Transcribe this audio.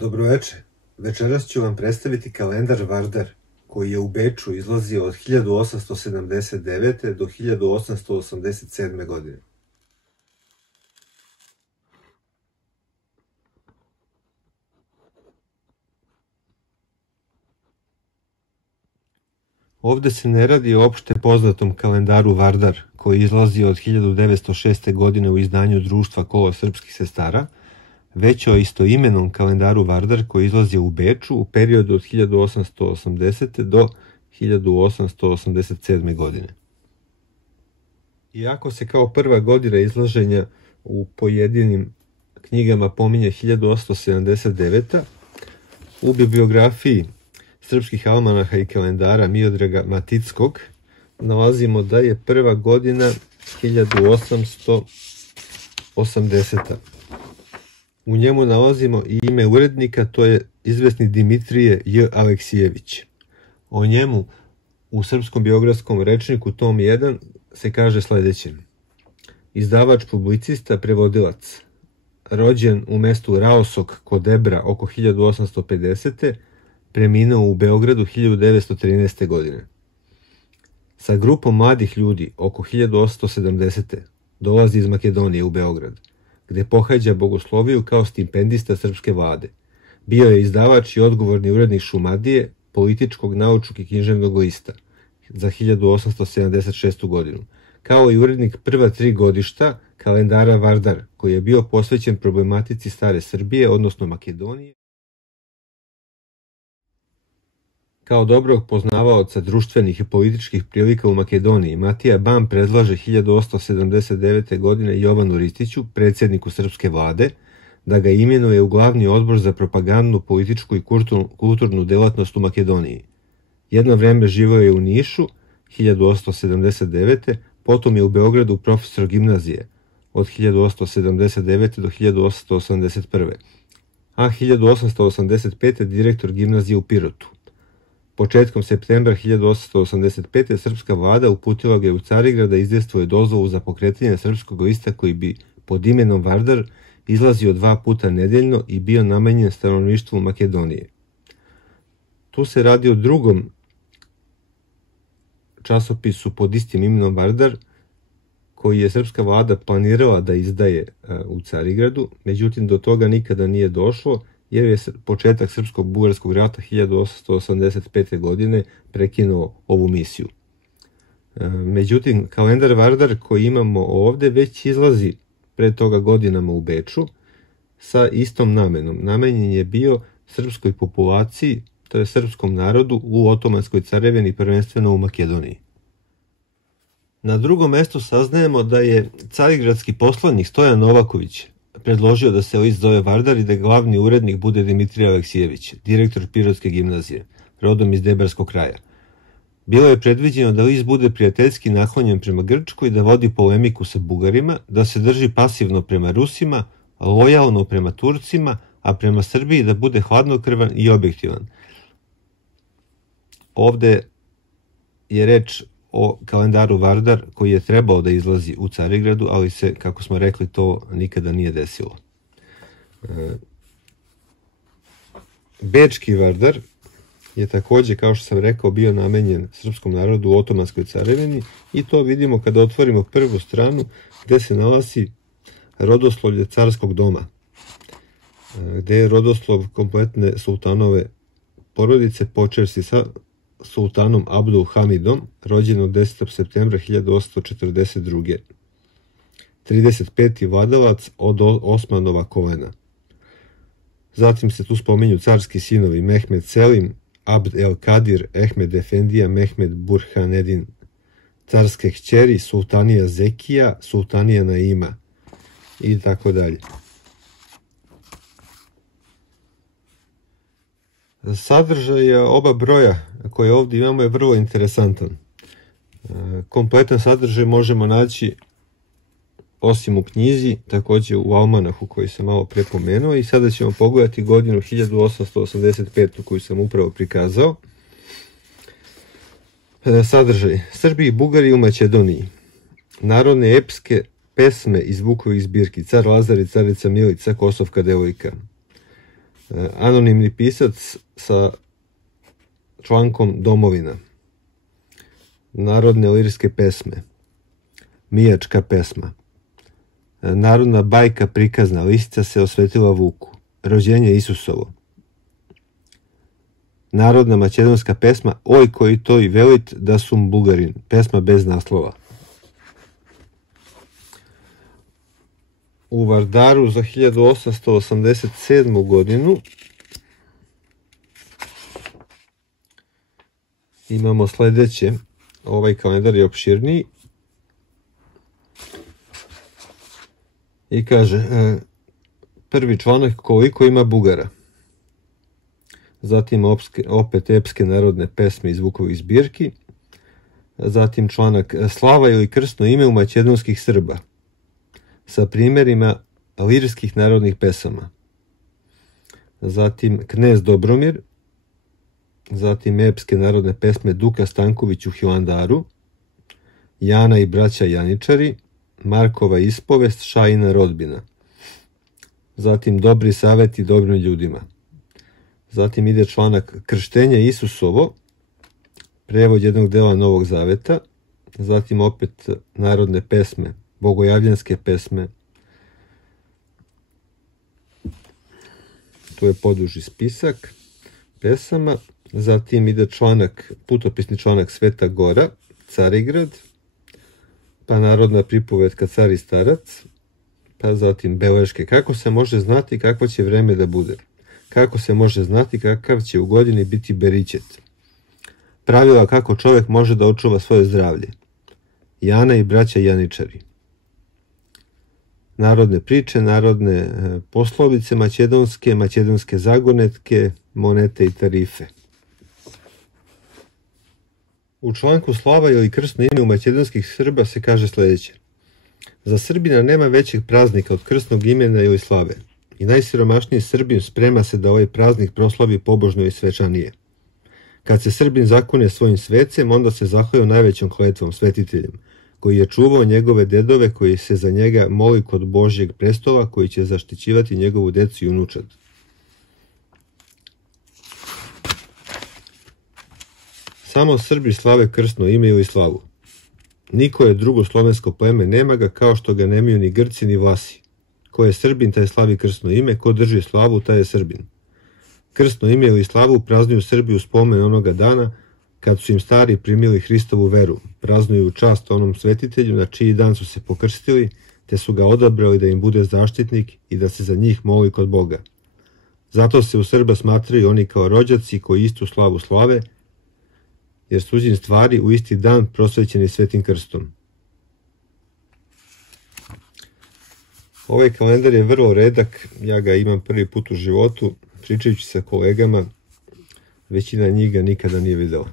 Dobroveče. Večeras ću vam predstaviti kalendar Vardar, koji je u Beču izlazio od 1879. do 1887. godine. Ovde se ne radi o opšte poznatom kalendaru Vardar, koji je izlazio od 1906. godine u izdanju Društva Kolo srpskih sestara, već o istoimenom kalendaru Vardar koji izlazio u Beču u periodu od 1880. do 1887. godine. Iako se kao prva godina izlaženja u pojedinim knjigama pominje 1879. u bibliografiji srpskih almanaha i kalendara Miodraga Matickog nalazimo da je prva godina 1880. U njemu nalazimo i ime urednika, to je izvesni Dimitrije J. Aleksijević. O njemu u Srpskom biografskom rečniku tom 1 se kaže sledeće. Izdavač, publicista, prevodilac. Rođen u mestu Raosok kod Ebra oko 1850. Preminuo u Beogradu 1913. godine. Sa grupom mladih ljudi oko 1870. dolazi iz Makedonije u Beograd, gde pohađa bogosloviju kao stipendista srpske vlade. Bio je izdavač i odgovorni urednik Šumadije, političkog, naučnog i književnog lista za 1876. godinu, kao i urednik prva 3 godišta kalendara Vardar, koji je bio posvećen problematici stare Srbije, odnosno Makedonije. Kao dobrog poznavaoca društvenih i političkih prilika u Makedoniji, Matija Ban predlaže 1879. godine Jovanu Ristiću, predsjedniku srpske vlade, da ga imenuje u glavni odbor za propagandnu, političku i kulturnu delatnost u Makedoniji. Jedno vreme živio je u Nišu, 1879. Potom je u Beogradu profesor gimnazije od 1879. do 1881. A 1885. direktor gimnazije u Pirotu. Početkom septembra 1885. srpska vlada uputila ga je u Carigrad da izdejstvuje dozvolu za pokretanje srpskog lista koji bi pod imenom Vardar izlazio 2 puta nedeljno i bio namenjen stanovništvu Makedonije. Tu se radi o drugom časopisu pod istim imenom Vardar, koji je srpska vlada planirala da izdaje u Carigradu, međutim do toga nikada nije došlo, jer je početak Srpsko-bugarskog rata 1885. godine prekinuo ovu misiju. Međutim, kalendar Vardar koji imamo ovde već izlazi pre toga godinama u Beču sa istom namenom. Namenjen je bio srpskoj populaciji, to je srpskom narodu u Otomanskoj carevini, prvenstveno u Makedoniji. Na drugom mestu saznajemo da je carigradski poslanik Stojan Novaković predložio da se list zove Vardar i da glavni urednik bude Dimitrije Aleksijević, direktor Pirotske gimnazije, rodom iz Debarskog kraja. Bilo je predviđeno da list bude prijateljski naklonjen prema Grčkoj, da vodi polemiku sa Bugarima, da se drži pasivno prema Rusima, lojalno prema Turcima, a prema Srbiji da bude hladnokrvan i objektivan. Ovde je reč o kalendaru Vardar koji je trebao da izlazi u Carigradu, ali se, kako smo rekli, to nikada nije desilo. Bečki Vardar je takođe, kao što sam rekao, bio namenjen srpskom narodu u Otomanskoj carevini i to vidimo kada otvorimo prvu stranu gde se nalazi rodoslovlje carskog doma, gde je rodoslov kompletne sultanove porodice, počevši sa sultanom Abdul Hamidom, rođenog 10. septembra 1842. 35. vladalac od Osmanova kolena. Zatim se tu spominju carski sinovi Mehmed Selim, Abd el Kadir, Ehmed Efendija, Mehmed Burhanedin, carske kćeri Sultanija Zekija, Sultanija Naima i tako dalje. Sadržaj oba broja koje ovdje imamo je vrlo interesantan. Kompletan sadržaj možemo naći osim u knjizi, također u almanahu koji sam malo pre pomenuo i sada ćemo pogledati godinu 1885. koju sam upravo prikazao. Sadržaj. Srbi i Bugari u Makedoniji. Narodne epske pesme iz Vukovih zbirki. Car Lazar i carica Milica, Kosovka devojka. Anonimni pisac sa člankom Domovina. Narodne lirske pesme. Mijačka pesma. Narodna bajka prikazna, lisica se osvetila vuku. Rođenje Isusovo. Narodna makedonska pesma Oj koji to i velit da sum Bugarin. Pesma bez naslova. U Vardaru za 1887. godinu imamo sledeće. Ovaj kalendar je opširniji. I kaže, prvi članak koliko ima Bugara. Zatim opet epske narodne pesme iz Vukovih zbirki. Zatim članak slava ili krsno ime u makedonskih Srba. Sa primjerima lirskih narodnih pesama. Zatim knez Dobromir. Zatim epske narodne pesme Duka Stanković u Hilandaru. Jana i braća Janičari. Markova ispovest Šajina rodbina. Zatim dobri savjeti dobrim ljudima. Zatim ide članak Krštenje Isusovo, prevod jednog dela Novog Zaveta. Zatim opet narodne pesme, bogojavljanske pesme. To je poduži spisak pesama. Zatim ide članak, putopisni članak Sveta Gora, Carigrad. Pa narodna pripovetka Car i starac. Pa zatim beleške. Kako se može znati kakvo će vreme da bude? Kako se može znati kakav će u godini biti beričet? Pravila kako čovjek može da očuva svoje zdravlje. Jana i braća Janičari. Narodne priče, narodne poslovice, makedonske zagonetke, monete i tarife. U članku slava ili krsno ime u makedonskih Srba se kaže sljedeće. Za Srbina nema većeg praznika od krsnog imena ili slave. I najsiromašniji Srbin sprema se da ovaj praznik proslavi pobožno i svečanije. Kad se Srbin zakune svojim svecem, onda se zahvalio najvećom kletvom, svetiteljem, koji je čuvao njegove dedove, koji se za njega moli kod Božjeg prestola, koji će zaštićivati njegovu decu i unučad. Samo Srbi slave krsno ime ili slavu. Niko je drugo slovensko pleme, nema ga kao što ga nemaju ni Grci ni Vlasi. Ko je Srbin, taj slavi krsno ime, ko drži slavu, taj je Srbin. Krsno ime ili slavu praznuju Srbi u spomen onoga dana kad su im stari primili Hristovu veru, praznuju čast onom svetitelju na čiji dan su se pokrstili, te su ga odabrali da im bude zaštitnik i da se za njih moli kod Boga. Zato se u Srba smatraju oni kao rođaci koji istu slavu slave, jer su tuđim stvari u isti dan prosvećeni Svetim krstom. Ovaj kalendar je vrlo redak, ja ga imam prvi put u životu, pričajući sa kolegama, većina njih ga nikada nije videla.